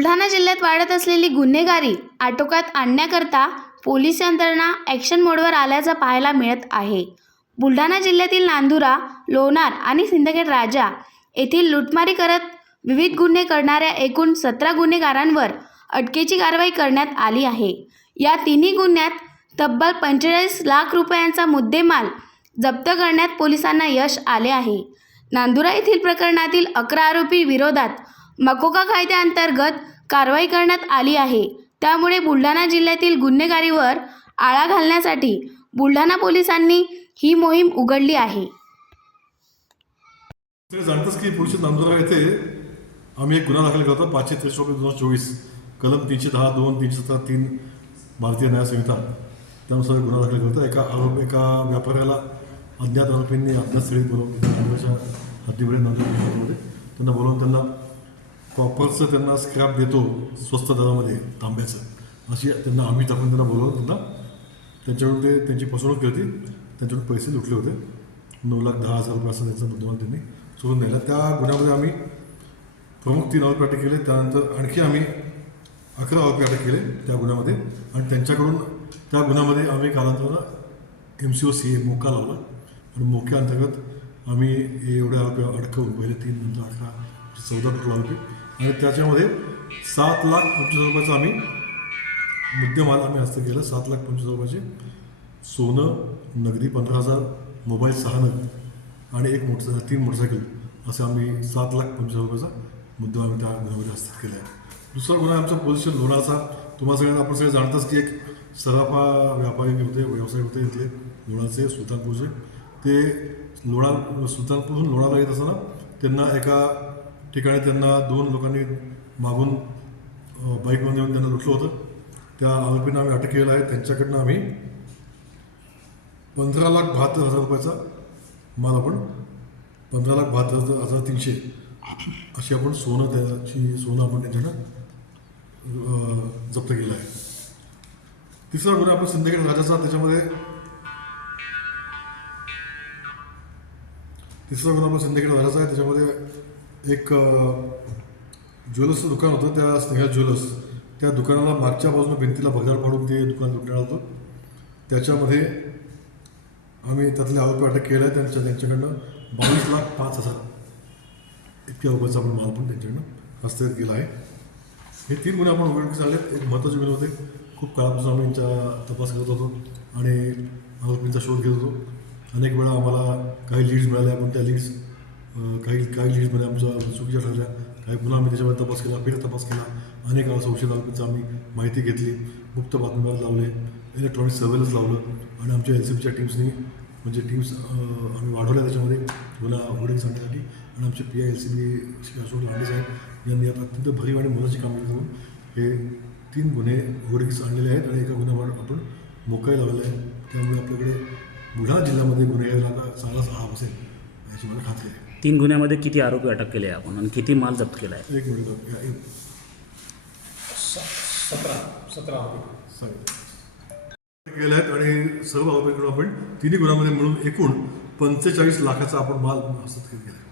बुलढाणा जिल्ह्यात वाढत असलेली गुन्हेगारी आटोक्यात आणण्याकरता पोलीस यंत्रणा ॲक्शन मोडवर आल्याचं पाहायला मिळत आहे. बुलढाणा जिल्ह्यातील नांदुरा लोणार आणि सिंदखेड राजा येथील लुटमारी करत विविध गुन्हे करणाऱ्या एकूण सतरा गुन्हेगारांवर अटकेची कारवाई करण्यात आली आहे. या तिन्ही गुन्ह्यात तब्बल पंचेचाळीस लाख रुपयांचा मुद्देमाल जप्त करण्यात पोलिसांना यश आले आहे. नांदुरा येथील प्रकरणातील अकरा आरोपी विरोधात मकोका कायद्याअंतर्गत कारवाई करण्यात आली आहे. त्यामुळे बुलढाणा जिल्ह्यातील गुन्हेगारीवर आळा घालण्यासाठी बुलढाणा पोलिसांनी ही मोहीम उघडली आहे. जाणतच की पुढचे नांदुरा येथे आम्ही एक गुन्हा दाखल केला होता पाचशे त्रेस दोन हजार चोवीस. कलम तीनशे दहा दोन तीनशे सतरा तीन भारतीय न्याय संहिता. त्यानुसार गुन्हा दाखल केला होता. एका आरोप एका व्यापाऱ्याला अज्ञात आरोपींनी आपल्या स्थळी बोलवून हद्दीमध्ये त्यांना बोलवून त्यांना कॉपरचं त्यांना स्क्रॅप देतो स्वस्त दरामध्ये तांब्याचं. अशी त्यांना आम्ही टाकून त्यांना बोलवून त्यांना त्यांच्याकडून ते त्यांची फसवणूक केली होती. त्यांच्याकडून पैसे लुटले होते. नऊ लाख दहा हजार रुपये असं त्यांचा मुद्देमाल त्यांनी सोडून नेला. त्या गुन्ह्यामध्ये आम्ही प्रमुख तीन आरोपी अटक केले. त्यानंतर आणखी आम्ही अकरा आरोपी अटक केले त्या गुन्ह्यामध्ये. आणि त्यांच्याकडून त्या गुन्ह्यामध्ये आम्ही कालांतरानं M C O C A मोका लावला. आणि मोक्या अंतर्गत आम्ही एवढ्या आरोपी अडकवून पहिले तीन नंतर अकरा चौदा टोटल रुपये आणि त्याच्यामध्ये सात लाख पंचवीस रुपयाचं रुपयाचा आम्ही मुद्देमाल आम्ही हस्त केला. सात लाख पंचवीस रुपयाचे सोनं नगदी पंधरा हजार मोबाईल सहा नग आणि एक मोटरसायकल तीन मोटरसायकल असं आम्ही सात लाख पंचवीस रुपयाचा मुद्दा आम्ही त्या गुन्ह्यामध्ये हस्त केला आहे. दुसरा गुन्हा आमचा पोझिशन लोणाचा तुम्हाला सगळ्यांना आपण सगळे जाणताच की एक सराफा व्यापारी होते व्यवसाय होते इथले लोणाचे सुलतानपूरचे. ते लोणा सुलतानपूरहून लोणाला येत असताना त्यांना एका ठिकाणी त्यांना दोन लोकांनी मागून बाईकमध्ये येऊन त्यांना लुटलं होतं. त्या आरोपींना आम्ही अटक केलेलं आहे. त्यांच्याकडनं आम्ही पंधरा लाख बहात्तर हजार रुपयाचा माल आपण पंधरा लाख बहात्तर हजार हजार तीनशे अशी आपण सोनं त्याची सोनं आपण त्यांच्याकडं जप्त केलं आहे. तिसरा गुन्हा आपण संध्याकाळी राजाचा त्याच्यामध्ये तिसरा गुन्हा आपण संध्याकाळी राजाचा आहे. त्याच्यामध्ये एक ज्वेलर्सचं दुकान होतं त्या स्नेहा ज्वेलर्स. त्या दुकानाला मागच्या बाजूने भिंतीला भगदाड पाडून ते दुकान लुटणार होतं. त्याच्यामध्ये आम्ही त्यातले आरोपी अटक केले आहे त्यांच्या त्यांच्याकडनं बावीस लाख पाच हजार इतक्या रुपयाचा आपण माल पण त्यांच्याकडनं हस्तगत केला आहे. हे तीन गुन्हे आपण उघडकीस झाले एक महत्त्वाचे गुन्हे होते. खूप काळापासून आम्ही यांचा तपास करत होतो आणि आरोपींचा शोध घेत होतो. अनेक वेळा आम्हाला काही लीड्स मिळाल्या पण त्या लीड्स काही काही लीड्समध्ये आमच्या चुकीच्या ठरल्या काही पुन्हा आम्ही त्याच्यामध्ये तपास केला फेर तपास केला. अनेक वेळा संशयित आम्ही माहिती घेतली. गुप्त बातमीदार लावले इलेक्ट्रॉनिक सर्वेलन्स लावलं. आणि आमच्या एल सी बीच्या टीम्सनी म्हणजे टीम्स आम्ही वाढवल्या त्याच्यामध्ये. मला होर्डिंग सांगण्यासाठी आणि आमचे P I L C B Shri Ashok Lande साहेब यांनी आता अत्यंत भरीव आणि मोलाची कामगिरी करून हे तीन गुन्हे होर्डिंग्स आणलेले आहेत. आणि एका गुन्ह्यावर आपण मोकळे लावलेला आहे त्यामुळे आपल्याकडे बुलढाणा जिल्ह्यामध्ये गुन्हेगारीला आता चांगलाच आळा असेल. याची मला खात्री आहे. तीन गुन्ह्यामध्ये किती आरोपी अटक केले आपण? आणि किती माल जप्त केला आहे? एक मिनिट सतरा सतरा होते सांगितलं केले आहेत आणि सर्व आरोपींकडून आपण तिन्ही गुन्ह्यामध्ये मिळून एकूण पंचेचाळीस लाखाचा आपण माल हस्तगत केला आहे.